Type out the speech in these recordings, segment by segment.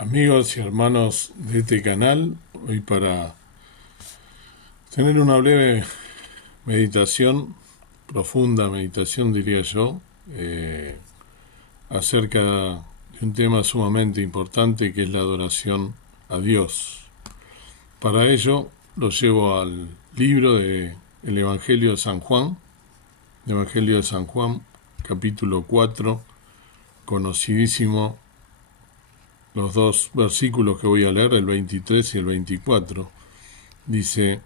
Amigos y hermanos de este canal, hoy para tener una breve meditación, profunda meditación diría yo, acerca de un tema sumamente importante que es la adoración a Dios. Para ello lo llevo al libro del Evangelio de San Juan, capítulo 4, conocidísimo. Los dos versículos que voy a leer, el 23 y el 24, dice: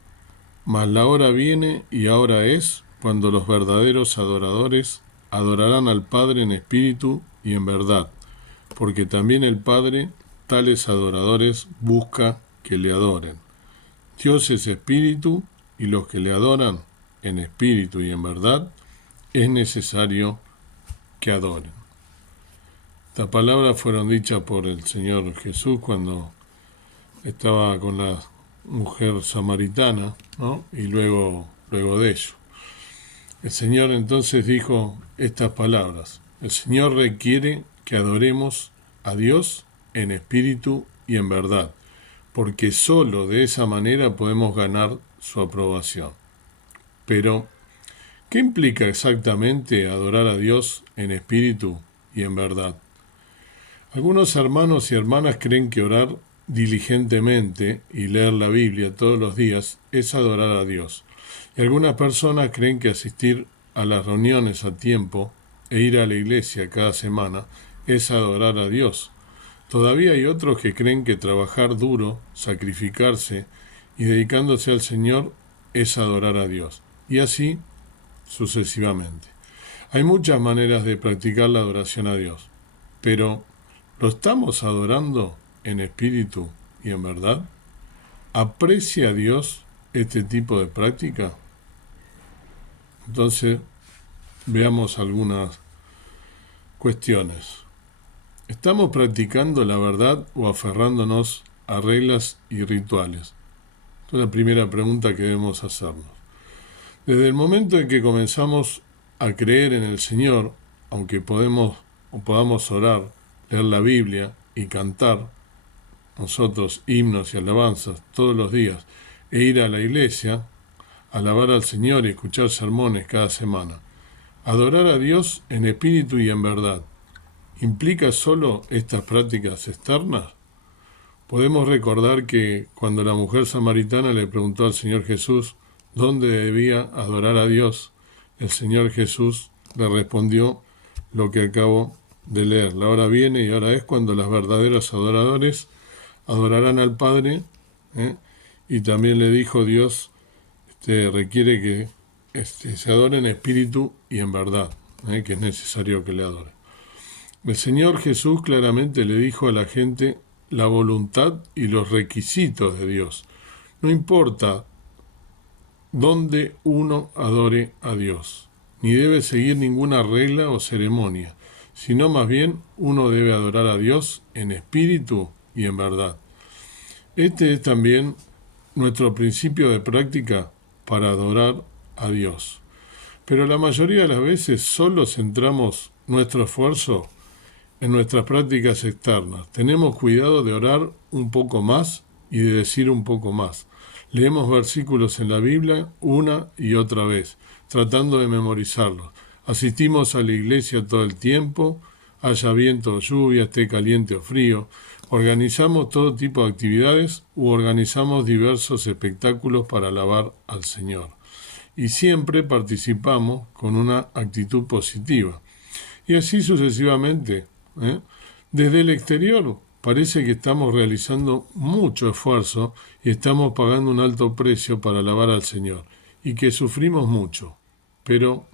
Mas la hora viene y ahora es, cuando los verdaderos adoradores adorarán al Padre en espíritu y en verdad, porque también el Padre tales adoradores busca que le adoren. Dios es espíritu, y los que le adoran en espíritu y en verdad es necesario que adoren. Estas palabras fueron dichas por el Señor Jesús cuando estaba con la mujer samaritana, ¿no? Y luego de ello. El Señor entonces dijo estas palabras: el Señor requiere que adoremos a Dios en espíritu y en verdad, porque sólo de esa manera podemos ganar su aprobación. Pero, ¿qué implica exactamente adorar a Dios en espíritu y en verdad? Algunos hermanos y hermanas creen que orar diligentemente y leer la Biblia todos los días es adorar a Dios. Y algunas personas creen que asistir a las reuniones a tiempo e ir a la iglesia cada semana es adorar a Dios. Todavía hay otros que creen que trabajar duro, sacrificarse y dedicándose al Señor es adorar a Dios. Y así sucesivamente. Hay muchas maneras de practicar la adoración a Dios, pero ¿lo estamos adorando en espíritu y en verdad? ¿Aprecia Dios este tipo de práctica? Entonces, veamos algunas cuestiones. ¿Estamos practicando la verdad o aferrándonos a reglas y rituales? Esta es la primera pregunta que debemos hacernos. Desde el momento en que comenzamos a creer en el Señor, aunque podamos orar, leer la Biblia y cantar nosotros himnos y alabanzas todos los días e ir a la iglesia, alabar al Señor y escuchar sermones cada semana, adorar a Dios en espíritu y en verdad, ¿implica solo estas prácticas externas? Podemos recordar que cuando la mujer samaritana le preguntó al Señor Jesús dónde debía adorar a Dios, el Señor Jesús le respondió lo que acabo de leer: la hora viene y ahora es cuando los verdaderos adoradores adorarán al Padre, y también le dijo: Dios requiere que se adore en espíritu y en verdad, que es necesario que le adore. El Señor Jesús claramente le dijo a la gente la voluntad y los requisitos de Dios. No importa dónde uno adore a Dios, ni debe seguir ninguna regla o ceremonia, sino más bien uno debe adorar a Dios en espíritu y en verdad. Este es también nuestro principio de práctica para adorar a Dios. Pero la mayoría de las veces solo centramos nuestro esfuerzo en nuestras prácticas externas. Tenemos cuidado de orar un poco más y de decir un poco más. Leemos versículos en la Biblia una y otra vez, tratando de memorizarlos. Asistimos a la iglesia todo el tiempo, haya viento o lluvia, esté caliente o frío. Organizamos todo tipo de actividades u organizamos diversos espectáculos para alabar al Señor. Y siempre participamos con una actitud positiva. Y así sucesivamente. Desde el exterior parece que estamos realizando mucho esfuerzo y estamos pagando un alto precio para alabar al Señor, y que sufrimos mucho. Pero,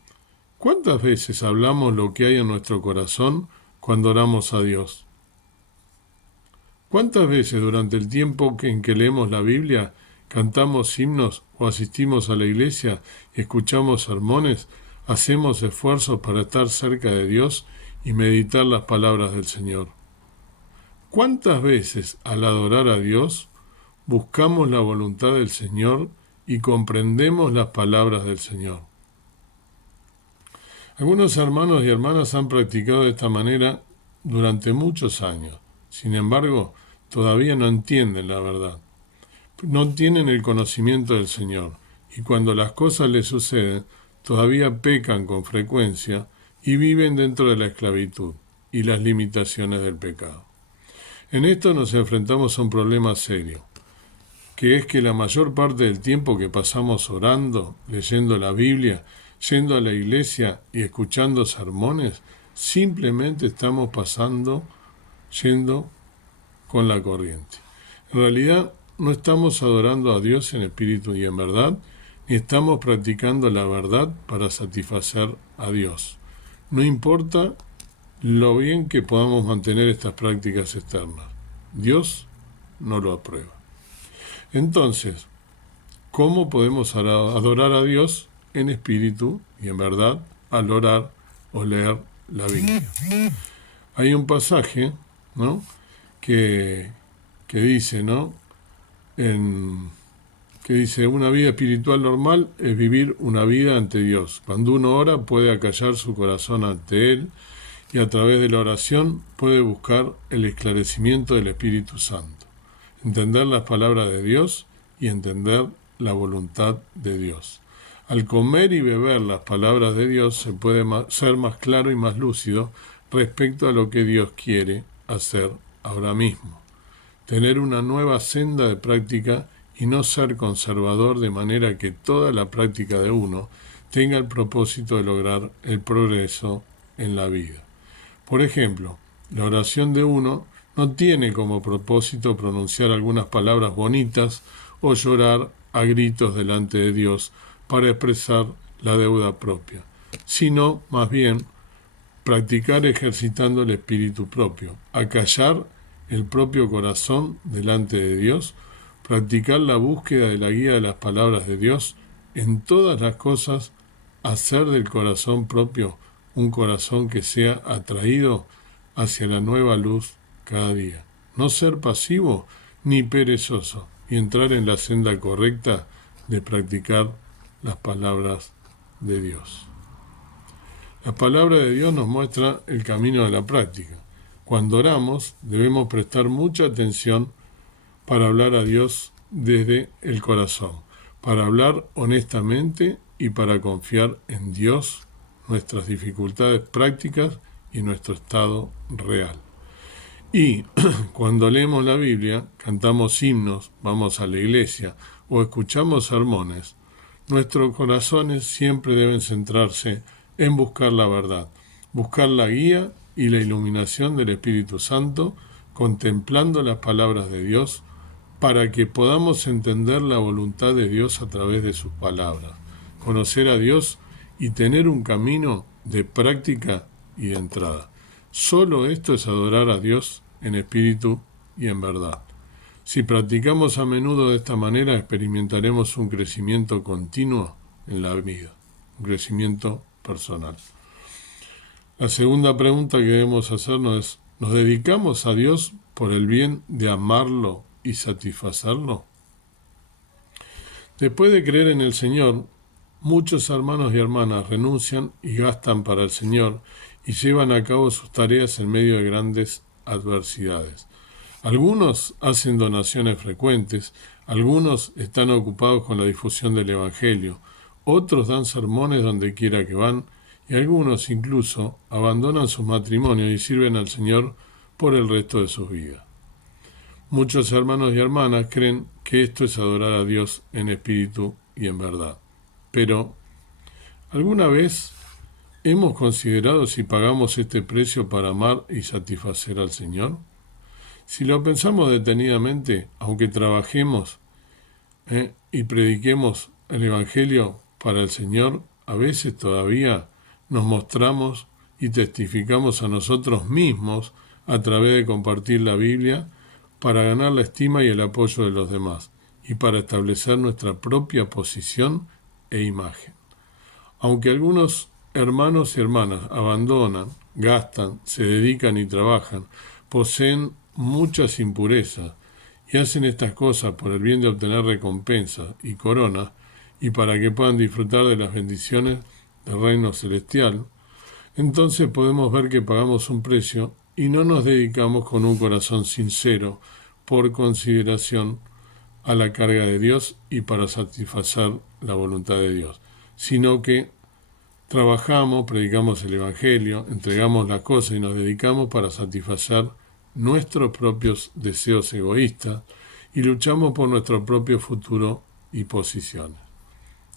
¿cuántas veces hablamos lo que hay en nuestro corazón cuando oramos a Dios? ¿Cuántas veces durante el tiempo en que leemos la Biblia, cantamos himnos o asistimos a la iglesia y escuchamos sermones, hacemos esfuerzos para estar cerca de Dios y meditar las palabras del Señor? ¿Cuántas veces al adorar a Dios buscamos la voluntad del Señor y comprendemos las palabras del Señor? Algunos hermanos y hermanas han practicado de esta manera durante muchos años. Sin embargo, todavía no entienden la verdad, no tienen el conocimiento del Señor, y cuando las cosas les suceden, todavía pecan con frecuencia y viven dentro de la esclavitud y las limitaciones del pecado. En esto nos enfrentamos a un problema serio, que es que la mayor parte del tiempo que pasamos orando, leyendo la Biblia, yendo a la iglesia y escuchando sermones, simplemente estamos yendo con la corriente. En realidad, no estamos adorando a Dios en espíritu y en verdad, ni estamos practicando la verdad para satisfacer a Dios. No importa lo bien que podamos mantener estas prácticas externas, Dios no lo aprueba. Entonces, ¿cómo podemos adorar a Dios en espíritu y en verdad al orar o leer la Biblia? Hay un pasaje, ¿no?, que dice, ¿no?, que dice, una vida espiritual normal es vivir una vida ante Dios. Cuando uno ora puede acallar su corazón ante Él y a través de la oración puede buscar el esclarecimiento del Espíritu Santo, entender las palabras de Dios y entender la voluntad de Dios. Al comer y beber las palabras de Dios se puede ser más claro y más lúcido respecto a lo que Dios quiere hacer ahora mismo. Tener una nueva senda de práctica y no ser conservador de manera que toda la práctica de uno tenga el propósito de lograr el progreso en la vida. Por ejemplo, la oración de uno no tiene como propósito pronunciar algunas palabras bonitas o llorar a gritos delante de Dios para expresar la deuda propia, sino más bien practicar ejercitando el espíritu propio, acallar el propio corazón delante de Dios, practicar la búsqueda de la guía de las palabras de Dios, en todas las cosas hacer del corazón propio un corazón que sea atraído hacia la nueva luz cada día. No ser pasivo ni perezoso y entrar en la senda correcta de practicar las palabras de Dios. La palabra de Dios nos muestra el camino de la práctica. Cuando oramos debemos prestar mucha atención para hablar a Dios desde el corazón, para hablar honestamente y para confiar en Dios, nuestras dificultades prácticas y nuestro estado real. Y cuando leemos la Biblia, cantamos himnos, vamos a la iglesia o escuchamos sermones, nuestros corazones siempre deben centrarse en buscar la verdad, buscar la guía y la iluminación del Espíritu Santo, contemplando las palabras de Dios, para que podamos entender la voluntad de Dios a través de sus palabras, conocer a Dios y tener un camino de práctica y de entrada. Solo esto es adorar a Dios en espíritu y en verdad. Si practicamos a menudo de esta manera, experimentaremos un crecimiento continuo en la vida, un crecimiento personal. La segunda pregunta que debemos hacernos es, ¿nos dedicamos a Dios por el bien de amarlo y satisfacerlo? Después de creer en el Señor, muchos hermanos y hermanas renuncian y gastan para el Señor y llevan a cabo sus tareas en medio de grandes adversidades. Algunos hacen donaciones frecuentes, algunos están ocupados con la difusión del Evangelio, otros dan sermones donde quiera que van, y algunos incluso abandonan sus matrimonios y sirven al Señor por el resto de sus vidas. Muchos hermanos y hermanas creen que esto es adorar a Dios en espíritu y en verdad. Pero, ¿alguna vez hemos considerado si pagamos este precio para amar y satisfacer al Señor? Si lo pensamos detenidamente, aunque trabajemos y prediquemos el Evangelio para el Señor, a veces todavía nos mostramos y testificamos a nosotros mismos a través de compartir la Biblia para ganar la estima y el apoyo de los demás y para establecer nuestra propia posición e imagen. Aunque algunos hermanos y hermanas abandonan, gastan, se dedican y trabajan, poseen muchas impurezas y hacen estas cosas por el bien de obtener recompensas y coronas y para que puedan disfrutar de las bendiciones del reino celestial, entonces podemos ver que pagamos un precio y no nos dedicamos con un corazón sincero por consideración a la carga de Dios y para satisfacer la voluntad de Dios, sino que trabajamos, predicamos el Evangelio, entregamos las cosas y nos dedicamos para satisfacer nuestros propios deseos egoístas y luchamos por nuestro propio futuro y posiciones.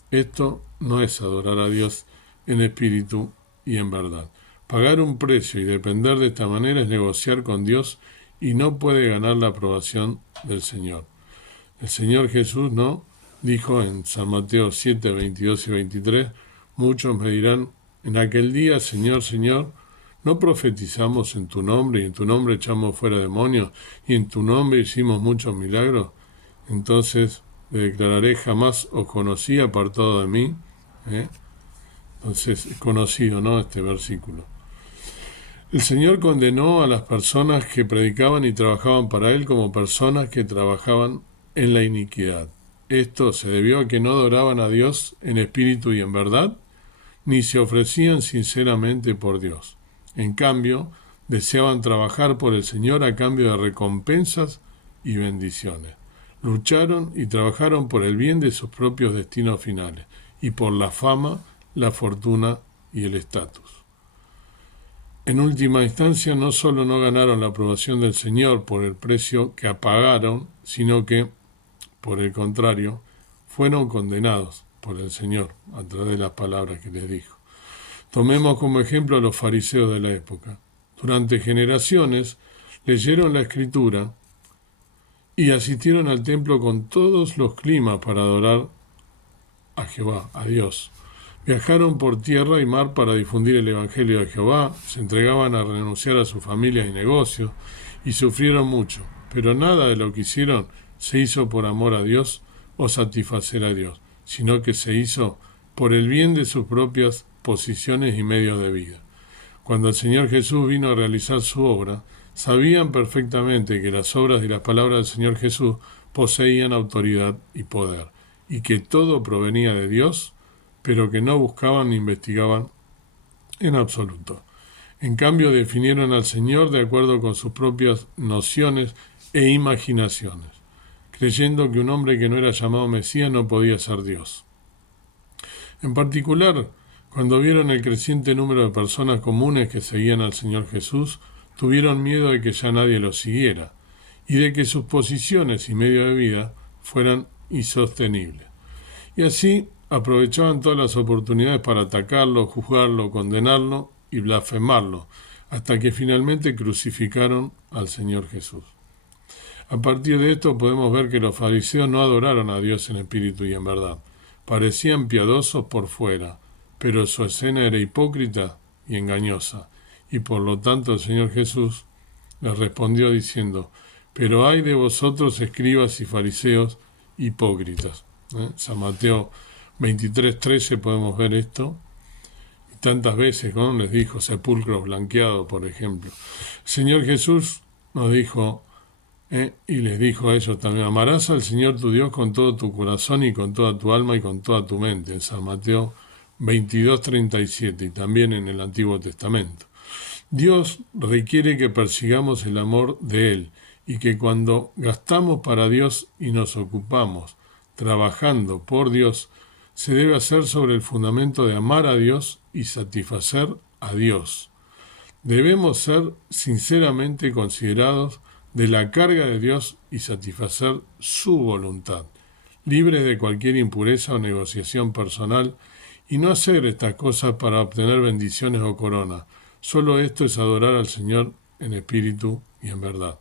Esto no es adorar a Dios en espíritu y en verdad. Pagar un precio y depender de esta manera es negociar con Dios y no puede ganar la aprobación del Señor. El Señor Jesús no dijo en San Mateo 7, 22 y 23, muchos me dirán en aquel día, Señor, Señor, ¿no profetizamos en tu nombre y en tu nombre echamos fuera demonios y en tu nombre hicimos muchos milagros? Entonces le declararé, jamás os conocí, apartado de mí. Entonces, conocido, ¿no?, este versículo. El Señor condenó a las personas que predicaban y trabajaban para Él como personas que trabajaban en la iniquidad. Esto se debió a que no adoraban a Dios en espíritu y en verdad, ni se ofrecían sinceramente por Dios. En cambio, deseaban trabajar por el Señor a cambio de recompensas y bendiciones. Lucharon y trabajaron por el bien de sus propios destinos finales y por la fama, la fortuna y el estatus. En última instancia, no solo no ganaron la aprobación del Señor por el precio que pagaron, sino que, por el contrario, fueron condenados por el Señor a través de las palabras que les dijo. Tomemos como ejemplo a los fariseos de la época. Durante generaciones leyeron la Escritura y asistieron al templo con todos los climas para adorar a Jehová, a Dios. Viajaron por tierra y mar para difundir el Evangelio de Jehová, se entregaban a renunciar a sus familias y negocios y sufrieron mucho, pero nada de lo que hicieron se hizo por amor a Dios o satisfacer a Dios, sino que se hizo por el bien de sus propias posiciones y medios de vida. Cuando el Señor Jesús vino a realizar su obra, sabían perfectamente que las obras y las palabras del Señor Jesús poseían autoridad y poder, y que todo provenía de Dios, pero que no buscaban ni investigaban en absoluto. En cambio, definieron al Señor de acuerdo con sus propias nociones e imaginaciones, creyendo que un hombre que no era llamado Mesías no podía ser Dios. En particular, cuando vieron el creciente número de personas comunes que seguían al Señor Jesús, tuvieron miedo de que ya nadie lo siguiera y de que sus posiciones y medio de vida fueran insostenibles. Y así aprovechaban todas las oportunidades para atacarlo, juzgarlo, condenarlo y blasfemarlo, hasta que finalmente crucificaron al Señor Jesús. A partir de esto podemos ver que los fariseos no adoraron a Dios en espíritu y en verdad. Parecían piadosos por fuera, pero su escena era hipócrita y engañosa, y por lo tanto el Señor Jesús les respondió diciendo, pero ay de vosotros, escribas y fariseos hipócritas. San Mateo 23:13 podemos ver esto, y tantas veces, ¿no?, les dijo sepulcros blanqueados, por ejemplo. El Señor Jesús nos dijo, y les dijo a ellos también, amarás al Señor tu Dios con todo tu corazón y con toda tu alma y con toda tu mente, en San Mateo 22:37, y también en el Antiguo Testamento. Dios requiere que persigamos el amor de Él y que cuando gastamos para Dios y nos ocupamos trabajando por Dios, se debe hacer sobre el fundamento de amar a Dios y satisfacer a Dios. Debemos ser sinceramente considerados de la carga de Dios y satisfacer su voluntad, libres de cualquier impureza o negociación personal, y no hacer estas cosas para obtener bendiciones o corona. Solo esto es adorar al Señor en espíritu y en verdad.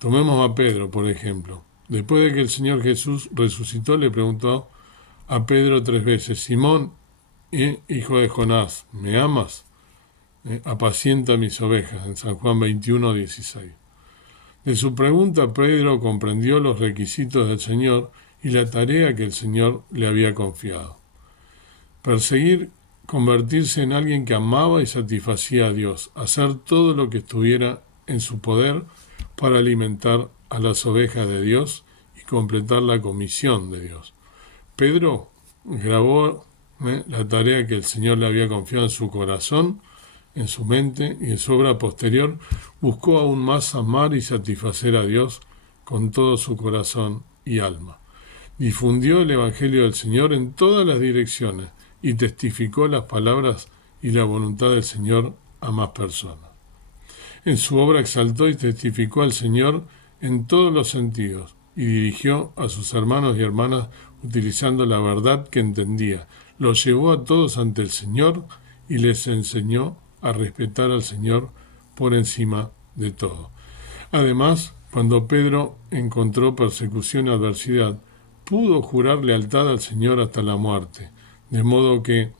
Tomemos a Pedro, por ejemplo. Después de que el Señor Jesús resucitó, le preguntó a Pedro 3 veces, Simón, hijo de Jonás, ¿me amas? Apacienta mis ovejas, en San Juan 21:16. De su pregunta, Pedro comprendió los requisitos del Señor y la tarea que el Señor le había confiado. Perseguir, convertirse en alguien que amaba y satisfacía a Dios, hacer todo lo que estuviera en su poder para alimentar a las ovejas de Dios y completar la comisión de Dios. Pedro grabó la tarea que el Señor le había confiado en su corazón, en su mente, y en su obra posterior buscó aún más amar y satisfacer a Dios con todo su corazón y alma. Difundió el Evangelio del Señor en todas las direcciones y testificó las palabras y la voluntad del Señor a más personas. En su obra exaltó y testificó al Señor en todos los sentidos y dirigió a sus hermanos y hermanas utilizando la verdad que entendía. Los llevó a todos ante el Señor y les enseñó a respetar al Señor por encima de todo. Además, cuando Pedro encontró persecución y adversidad, pudo jurar lealtad al Señor hasta la muerte, de modo que,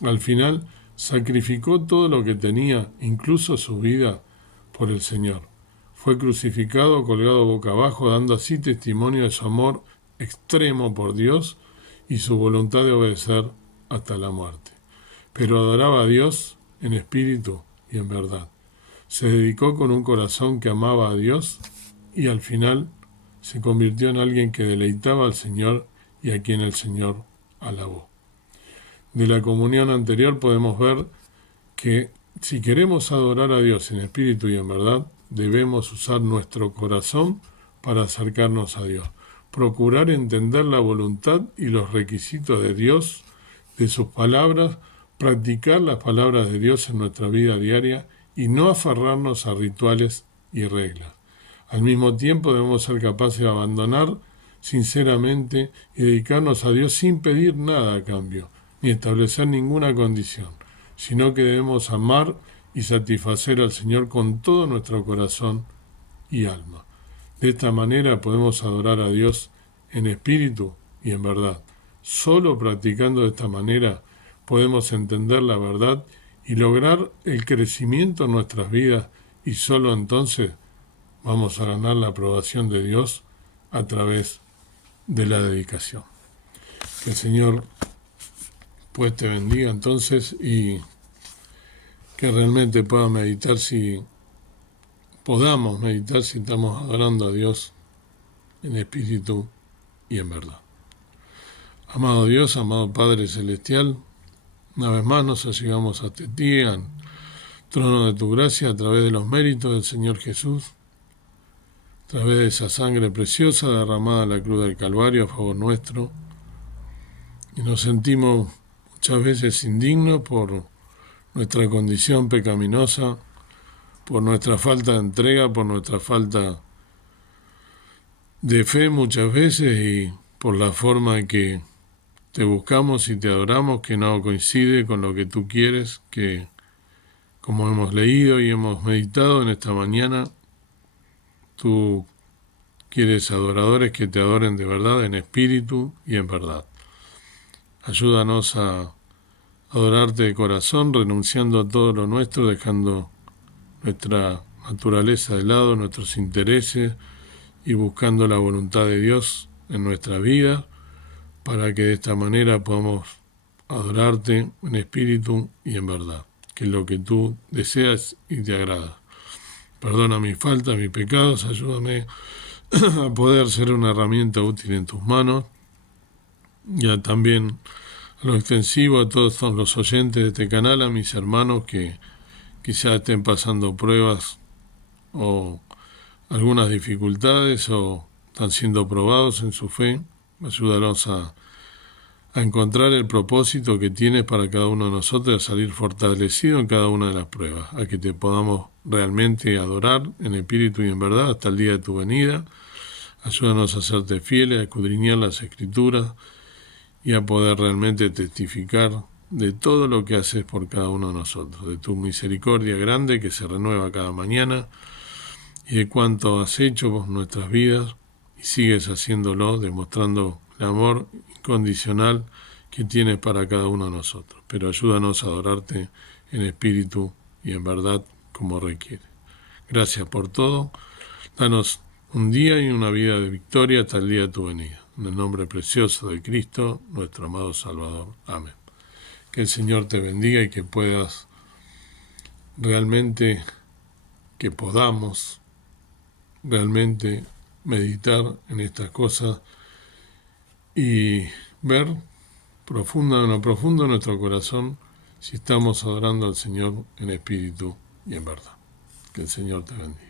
al final, sacrificó todo lo que tenía, incluso su vida, por el Señor. Fue crucificado, colgado boca abajo, dando así testimonio de su amor extremo por Dios y su voluntad de obedecer hasta la muerte. Pero adoraba a Dios en espíritu y en verdad. Se dedicó con un corazón que amaba a Dios y al final se convirtió en alguien que deleitaba al Señor y a quien el Señor alabó. De la comunión anterior podemos ver que si queremos adorar a Dios en espíritu y en verdad, debemos usar nuestro corazón para acercarnos a Dios, procurar entender la voluntad y los requisitos de Dios, de sus palabras, practicar las palabras de Dios en nuestra vida diaria y no aferrarnos a rituales y reglas. Al mismo tiempo debemos ser capaces de abandonar sinceramente y dedicarnos a Dios sin pedir nada a cambio, ni establecer ninguna condición, sino que debemos amar y satisfacer al Señor con todo nuestro corazón y alma. De esta manera podemos adorar a Dios en espíritu y en verdad. Solo practicando de esta manera podemos entender la verdad y lograr el crecimiento en nuestras vidas, y solo entonces vamos a ganar la aprobación de Dios a través de la dedicación. Que el Señor pues te bendiga entonces y que realmente podamos meditar si estamos adorando a Dios en espíritu y en verdad. Amado Dios, amado Padre Celestial, una vez más nos allegamos hasta ti, al trono de tu gracia, a través de los méritos del Señor Jesús, a través de esa sangre preciosa derramada en la cruz del Calvario a favor nuestro, y nos sentimos muchas veces indignos por nuestra condición pecaminosa, por nuestra falta de entrega, por nuestra falta de fe muchas veces y por la forma en que te buscamos y te adoramos, que no coincide con lo que tú quieres, que como hemos leído y hemos meditado en esta mañana, tú quieres adoradores que te adoren de verdad, en espíritu y en verdad. Ayúdanos a adorarte de corazón, renunciando a todo lo nuestro, dejando nuestra naturaleza de lado, nuestros intereses, y buscando la voluntad de Dios en nuestra vida, para que de esta manera podamos adorarte en espíritu y en verdad, que es lo que tú deseas y te agrada. Perdona mis faltas, mis pecados, ayúdame a poder ser una herramienta útil en tus manos, y también a lo extensivo a todos los oyentes de este canal, a mis hermanos que quizás estén pasando pruebas o algunas dificultades o están siendo probados en su fe. Ayúdalos a encontrar el propósito que tienes para cada uno de nosotros, a salir fortalecido en cada una de las pruebas, a que te podamos realmente adorar en espíritu y en verdad hasta el día de tu venida. Ayúdanos a serte fieles, a escudriñar las Escrituras y a poder realmente testificar de todo lo que haces por cada uno de nosotros, de tu misericordia grande que se renueva cada mañana y de cuánto has hecho por nuestras vidas y sigues haciéndolo, demostrando el amor incondicional que tienes para cada uno de nosotros. Pero ayúdanos a adorarte en espíritu y en verdad como requiere. Gracias por todo. Danos un día y una vida de victoria hasta el día de tu venida. En el nombre precioso de Cristo, nuestro amado Salvador. Amén. Que el Señor te bendiga y que puedas realmente, que podamos realmente meditar en estas cosas y ver en lo profundo de nuestro corazón si estamos adorando al Señor en espíritu y en verdad. Que el Señor te bendiga.